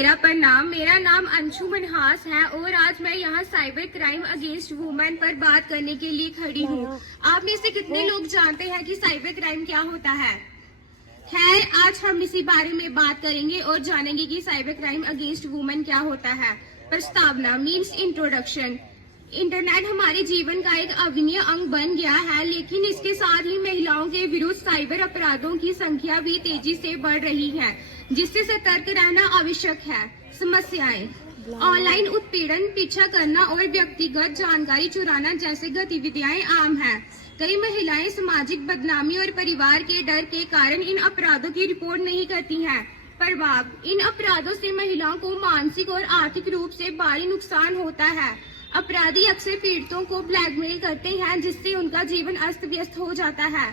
मेरा प्रणाम। मेरा नाम अंशु मनहास है और आज मैं यहाँ साइबर क्राइम अगेंस्ट वुमेन पर बात करने के लिए खड़ी हूँ। आप में से कितने लोग जानते हैं कि साइबर क्राइम क्या होता है? आज हम इसी बारे में बात करेंगे और जानेंगे कि साइबर क्राइम अगेंस्ट वुमेन क्या होता है। प्रस्तावना मीन्स इंट्रोडक्शन। इंटरनेट हमारे जीवन का एक अभिन्न अंग बन गया है, लेकिन इसके साथ ही महिलाओं के विरुद्ध साइबर अपराधों की संख्या भी तेजी से बढ़ रही है, जिससे सतर्क रहना आवश्यक है। समस्याएं: ऑनलाइन उत्पीड़न, पीछा करना और व्यक्तिगत जानकारी चुराना जैसे गतिविधियां आम हैं। कई महिलाएं सामाजिक बदनामी और परिवार के डर के कारण इन अपराधों की रिपोर्ट नहीं करती हैं। प्रभाव: इन अपराधों से महिलाओं को मानसिक और आर्थिक रूप से भारी नुकसान होता है। अपराधी अक्सर पीड़ितों को ब्लैकमेल करते हैं, जिससे उनका जीवन अस्त व्यस्त हो जाता है।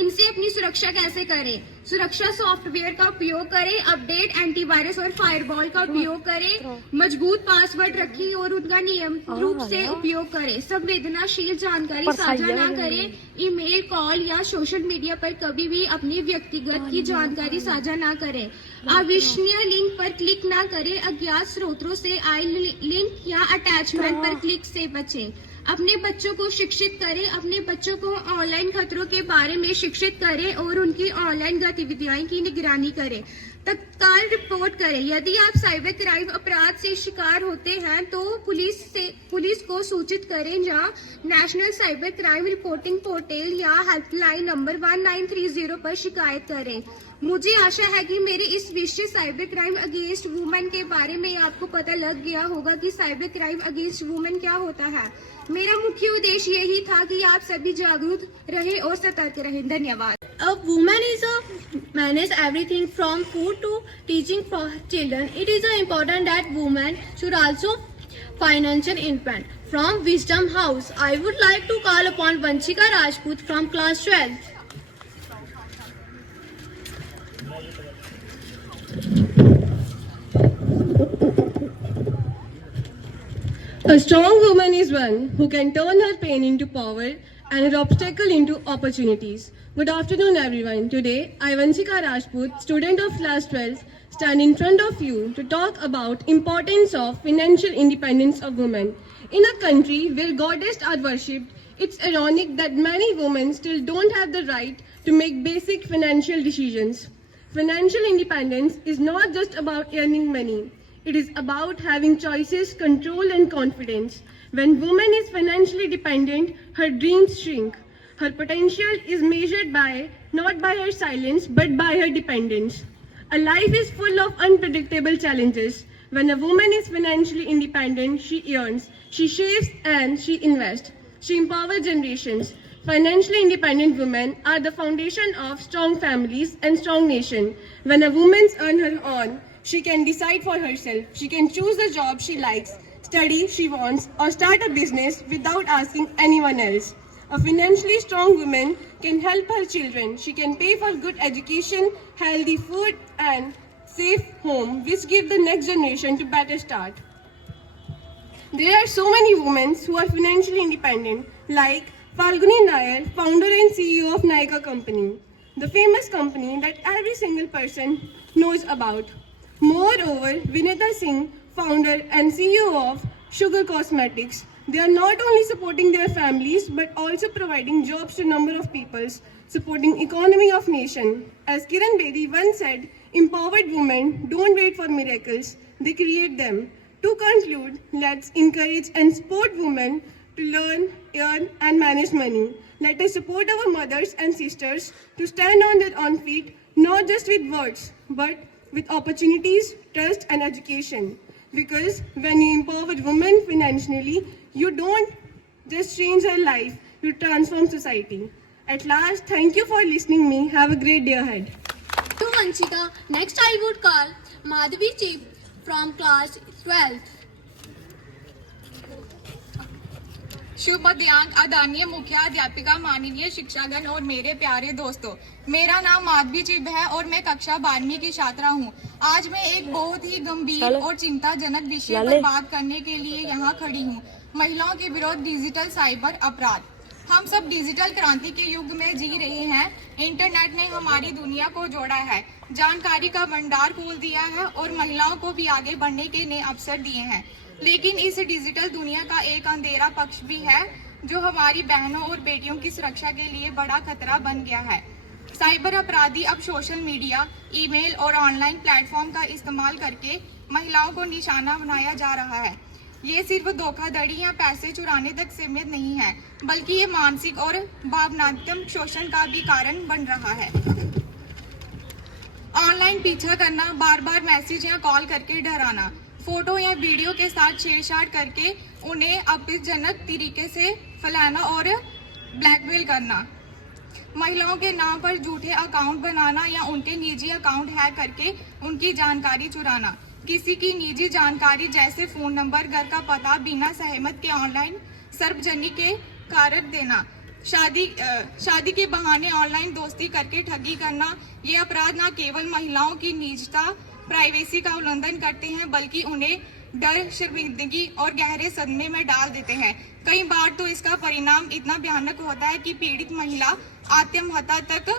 इनसे अपनी सुरक्षा कैसे करें? सुरक्षा सॉफ्टवेयर का उपयोग करें, अपडेट, एंटीवायरस और फायरवॉल का उपयोग करें, मजबूत पासवर्ड रखें और उनका नियमित रूप से उपयोग करें। संवेदनशील जानकारी साझा न करें। ईमेल, कॉल या सोशल मीडिया पर कभी भी अपनी व्यक्तिगत की जानकारी साझा न करें। अविश्वसनीय लिंक पर क्लिक न करें। अज्ञात स्रोतों से आए लिंक या अटैचमेंट पर क्लिक से बचें। अपने बच्चों को शिक्षित करें। अपने बच्चों को ऑनलाइन खतरों के बारे में शिक्षित करें और उनकी ऑनलाइन गतिविधियों की निगरानी करें। तत्काल रिपोर्ट करें। यदि आप साइबर क्राइम अपराध से शिकार होते हैं तो पुलिस को सूचित करें या national cyber crime reporting portal या हेल्पलाइन नंबर 1930 पर शिकायत करें। मुझे आशा है कि मेरे इस विषय साइबर क्राइम अगेंस्ट वुमेन के बारे में आपको पता लग गया होगा कि साइबर क्राइम अगेंस्ट वुमेन क्या होता है। मेरा मुख्य उद्देश्य यही था कि आप सभी जागरूक रहे और सतर्क रहें। धन्यवाद। A woman is manage everything from food to teaching for children. It is important that women should also financial independent. From Wisdom House, I would like to call upon Vanshika Rajput from class 12th. A strong woman is one who can turn her pain into power and her obstacle into opportunities. Good afternoon, everyone. Today, I, Vanshika Rajput, student of class 12, stand in front of you to talk about importance of financial independence of women. In a country where goddesses are worshipped, it's ironic that many women still don't have the right to make basic financial decisions. Financial independence is not just about earning money. It is about having choices, control, and confidence. When woman is financially dependent, her dreams shrink. Her potential is measured not by her silence, but by her dependence. A life is full of unpredictable challenges. When a woman is financially independent, she earns, she saves, and she invests. She empowers generations. Financially independent women are the foundation of strong families and strong nation. When a woman earns her own, she can decide for herself. She can choose the job she likes, study she wants, or start a business without asking anyone else. A financially strong woman can help her children. She can pay for good education, healthy food, and safe home, which give the next generation to better start. There are so many women who are financially independent, like Falguni Nair, founder and CEO of Nykaa Company, the famous company that every single person knows about. Moreover, Vinita Singh, founder and CEO of Sugar Cosmetics, they are not only supporting their families but also providing jobs to a number of people, supporting economy of nation. As Kiran Bedi once said, empowered women don't wait for miracles, they create them. To conclude, let's encourage and support women to learn, earn and manage money. Let us support our mothers and sisters to stand on their own feet, not just with words, but with opportunities, trust and education. Because when you empower women financially, you don't just change her life, you transform society. At last, thank you for listening me. Have a great day ahead. To Vanshika, next I would call Madhavi Chip from class 12th. शुभ मध्याह्न आदरणीय मुख्याध्यापिका, माननीय शिक्षागण और मेरे प्यारे दोस्तों, मेरा नाम माधवी चिब है और मैं कक्षा 12वीं की छात्रा हूँ। आज मैं एक बहुत ही गंभीर और चिंताजनक विषय पर बात करने के लिए यहाँ खड़ी हूँ। महिलाओं के विरुद्ध डिजिटल साइबर अपराध। हम सब डिजिटल क्रांति के युग में जी रहे हैं। इंटरनेट ने हमारी दुनिया को जोड़ा है। जानकारी का भंडार खोल दिया है और महिलाओं को भी आगे बढ़ने के नए अवसर दिए हैं। लेकिन इस डिजिटल दुनिया का एक अंधेरा पक्ष भी है जो हमारी बहनों और बेटियों की सुरक्षा के लिए बड़ा खतरा बन गया है। साइबर अपराधी अब सोशल मीडिया, ईमेल और ऑनलाइन प्लेटफॉर्म का इस्तेमाल करके महिलाओं को निशाना बनाया जा रहा है। ये सिर्फ धोखाधड़ी या पैसे चुराने तक सीमित नहीं है, बल्कि ये मानसिक और भावनात्मक शोषण का भी कारण बन रहा है। ऑनलाइन पीछा करना, बार बार मैसेज या कॉल करके डराना, फोटो या वीडियो के साथ छेड़छाड़ करके उन्हें आपत्तिजनक तरीके से फैलाना और ब्लैकमेल करना, महिलाओं के नाम पर झूठे अकाउंट बनाना या उनके निजी अकाउंट हैक करके उनकी जानकारी चुराना, किसी की निजी जानकारी जैसे फोन नंबर, घर का पता बिना सहमत के ऑनलाइन सार्वजनिक के कारण देना, शादी के बहाने ऑनलाइन दोस्ती करके ठगी करना, ये अपराध न केवल महिलाओं की निजता, प्राइवेसी का उल्लंघन करते हैं, बल्कि उन्हें डर, शर्मिंदगी और गहरे सदमे में डाल देते हैं। कई बार तो इसका परिणाम इतना भयानक होता है कि पीड़ित महिला आत्महत्या तक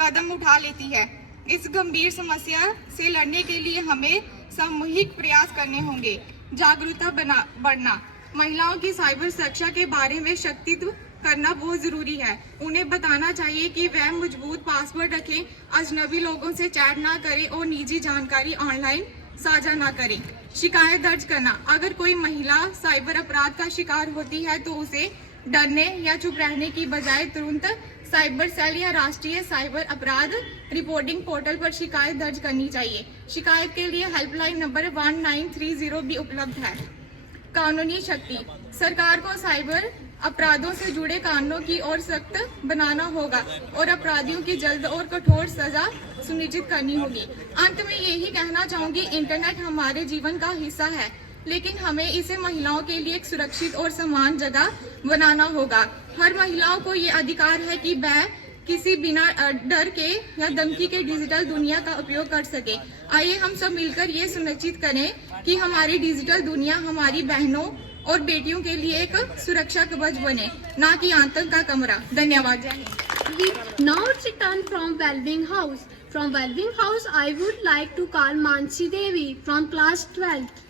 कदम उठा लेती है। इस गंभीर समस्या से लड़ने के लिए हमें सामूहिक प्रयास करने होंगे। जागरूकता बढ़ना, महिलाओं की साइबर सुरक्षा के बारे में सशक्त करना बहुत जरूरी है। उन्हें बताना चाहिए कि वह मजबूत पासवर्ड रखें, अजनबी लोगों से चैट ना करें और निजी जानकारी ऑनलाइन साझा ना करें। शिकायत दर्ज करना, अगर कोई महिला साइबर अपराध का शिकार होती है तो उसे डरने या चुप रहने की बजाय तुरंत साइबर सेल या राष्ट्रीय साइबर अपराध रिपोर्टिंग पोर्टल पर शिकायत दर्ज करनी चाहिए। शिकायत के लिए हेल्पलाइन नंबर 1930 भी उपलब्ध है। कानूनी शक्ति, सरकार को साइबर अपराधों से जुड़े कानूनों की ओर सख्त बनाना होगा और अपराधियों की जल्द और कठोर सजा सुनिश्चित करनी होगी। अंत में यही कहना चाहूंगी, इंटरनेट हमारे जीवन का हिस्सा है, लेकिन हमें इसे महिलाओं के लिए एक सुरक्षित और समान जगह बनाना होगा। हर महिलाओं को ये अधिकार है कि वह किसी बिना डर के या धमकी के डिजिटल दुनिया का उपयोग कर सके। आइए हम सब मिलकर ये सुनिश्चित करें कि हमारी डिजिटल दुनिया हमारी बहनों और बेटियों के लिए एक सुरक्षा कवच बने, ना कि आतंक का कमरा। धन्यवाद। Now it's a turn from Wellbeing House. From Wellbeing House, I would like to call Mansi Devi from class 12th.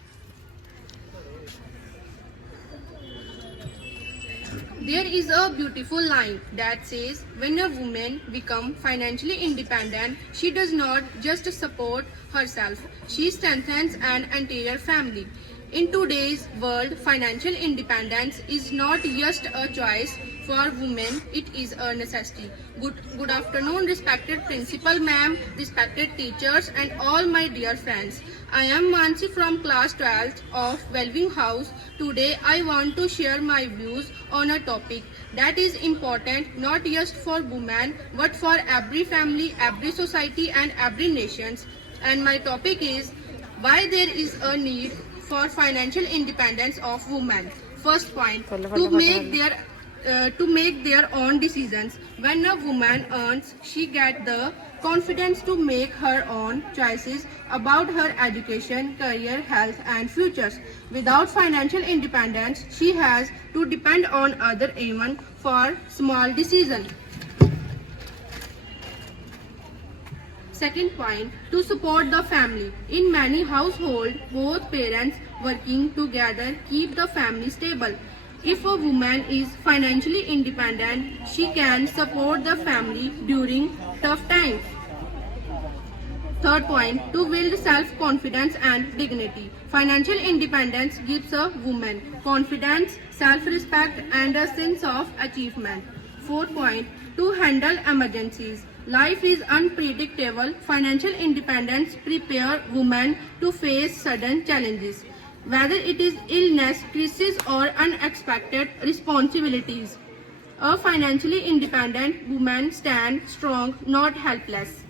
There is a beautiful line that says, when a woman becomes financially independent, she does not just support herself, she strengthens an entire family. In today's world, financial independence is not just a choice for women, it is a necessity. Good afternoon, respected principal ma'am, respected teachers and all my dear friends. I am Mansi from class 12th of Wellbeing House. Today I want to share my views on a topic that is important not just for women but for every family, every society and every nation. And my topic is why there is a need for financial independence of women. First point, to make their own decisions. When a woman earns, she gets the confidence to make her own choices about her education, career, health and futures. Without financial independence, she has to depend on other women for small decisions. Second point, to support the family. In many households, both parents working together keep the family stable. If a woman is financially independent, she can support the family during tough times. Third point, to build self-confidence and dignity. Financial independence gives a woman confidence, self-respect and a sense of achievement. Fourth point, to handle emergencies. Life is unpredictable. Financial independence prepares women to face sudden challenges, whether it is illness, crisis or unexpected responsibilities. A financially independent woman stands strong, not helpless.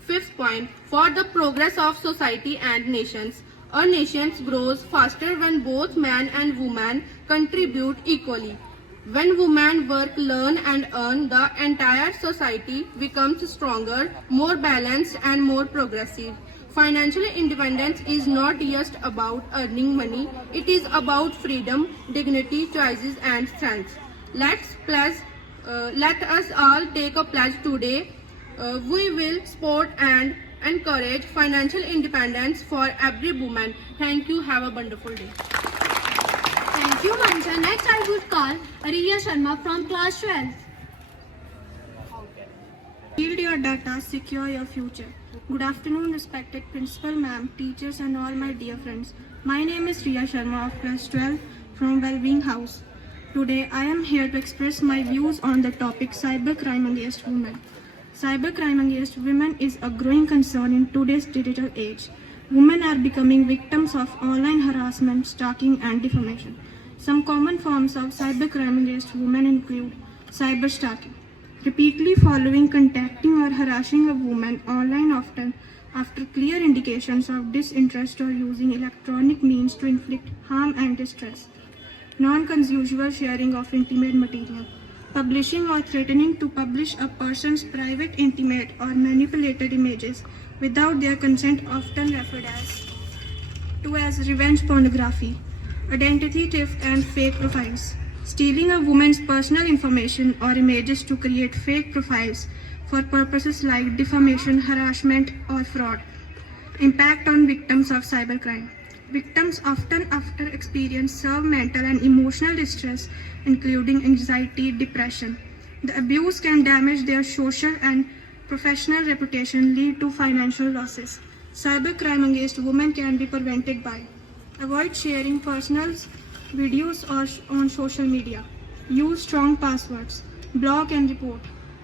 Fifth point, for the progress of society and nations. A nation grows faster when both man and woman contribute equally. When women work, learn and earn, the entire society becomes stronger, more balanced and more progressive. Financial independence is not just about earning money, it is about freedom, dignity, choices and strength. Let us all take a pledge today We will support and encourage financial independence for every woman. Thank you. Have a wonderful day. Thank you, Mancha. Next, I would call Riya Sharma from class 12. Shield your data, secure your future. Good afternoon, respected principal, ma'am, teachers, and all my dear friends. My name is Riya Sharma of class 12 from Wellbeing House. Today, I am here to express my views on the topic cybercrime against women. Cybercrime against women is a growing concern in today's digital age. Women are becoming victims of online harassment, stalking, and defamation. Some common forms of cybercrime against women include cyber stalking, repeatedly following, contacting, or harassing a woman online, often after clear indications of disinterest, or using electronic means to inflict harm and distress. Non-consensual sharing of intimate material, publishing or threatening to publish a person's private, intimate, or manipulated images without their consent, often referred to as revenge pornography. Identity theft and fake profiles, stealing a woman's personal information or images to create fake profiles for purposes like defamation, harassment, or fraud. Impact on victims of cybercrime. Victims often after experience severe mental and emotional distress, including anxiety, depression. The abuse can damage their social and professional reputation, lead to financial losses. Cybercrime against women can be prevented by: avoid sharing personal videos or on social media. Use strong passwords. Block and report.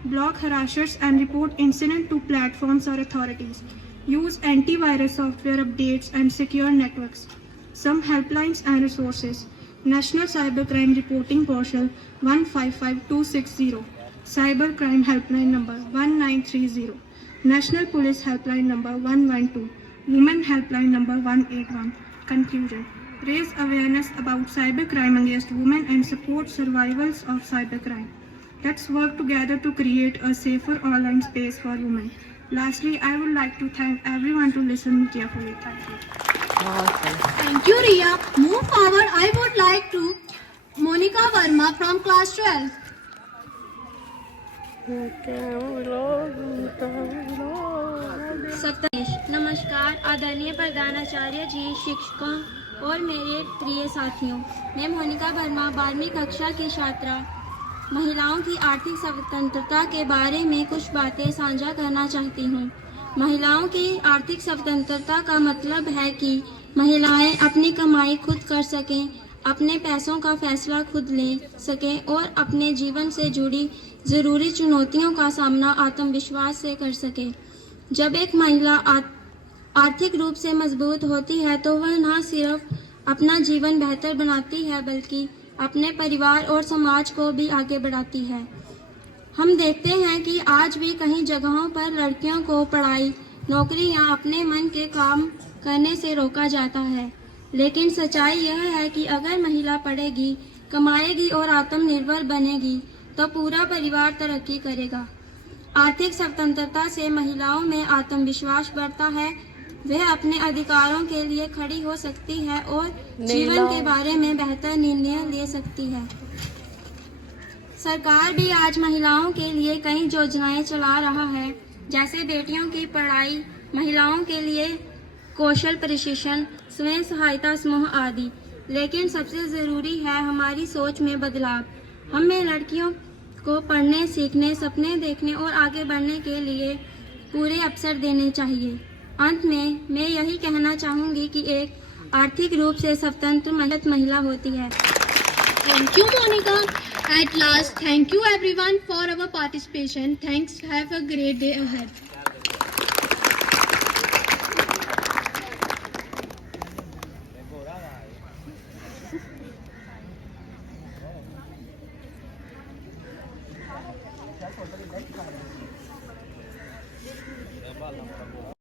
Block harassers and report incident to platforms or authorities. Use antivirus software updates and secure networks. Some helplines and resources: National Cybercrime Reporting Portal 155260, Cybercrime Helpline number 1930, National Police Helpline number 112, Women Helpline number 181. Conclusion: raise awareness about cybercrime against women and support survivors of cybercrime. Let's work together to create a safer online space for women. Lastly, I would like to thank everyone to listen carefully. Thank you. Thank you, Riya. Move forward, I would like to Monica Verma from class 12. नमस्कार आदरणीय प्रधानाचार्य जी, शिक्षकों और मेरे प्रिय साथियों। मैं मोनिका वर्मा 12वीं कक्षा की छात्रा महिलाओं की आर्थिक स्वतंत्रता के बारे में कुछ बातें साझा करना चाहती हूँ। महिलाओं की आर्थिक स्वतंत्रता का मतलब है कि महिलाएं अपनी कमाई खुद कर सकें, अपने पैसों का फैसला खुद ले सकें और अपने जीवन से जुड़ी ज़रूरी चुनौतियों का सामना आत्मविश्वास से कर सकें। जब एक महिला आर्थिक रूप से मजबूत होती है तो वह न सिर्फ अपना जीवन बेहतर बनाती है बल्कि अपने परिवार और समाज को भी आगे बढ़ाती है। हम देखते हैं कि आज भी कई जगहों पर लड़कियों को पढ़ाई, नौकरी या अपने मन के काम करने से रोका जाता है, लेकिन सच्चाई यह है कि अगर महिला पढ़ेगी, कमाएगी और आत्मनिर्भर बनेगी तो पूरा परिवार तरक्की करेगा। आर्थिक स्वतंत्रता से महिलाओं में आत्मविश्वास बढ़ता है, वह अपने अधिकारों के लिए खड़ी हो सकती है और जीवन के बारे में बेहतर निर्णय ले सकती है। सरकार भी आज महिलाओं के लिए कई योजनाएं चला रहा है, जैसे बेटियों की पढ़ाई, महिलाओं के लिए कौशल प्रशिक्षण, स्वयं सहायता समूह आदि। लेकिन सबसे ज़रूरी है हमारी सोच में बदलाव। हमें लड़कियों को पढ़ने, सीखने, सपने देखने और आगे बढ़ने के लिए पूरे अवसर देने चाहिए। अंत में मैं यही कहना चाहूँगी कि एक आर्थिक रूप से स्वतंत्र महिला होती है। Thank you, Monica. At last, thank you everyone for our participation. Thanks. Have a great day ahead.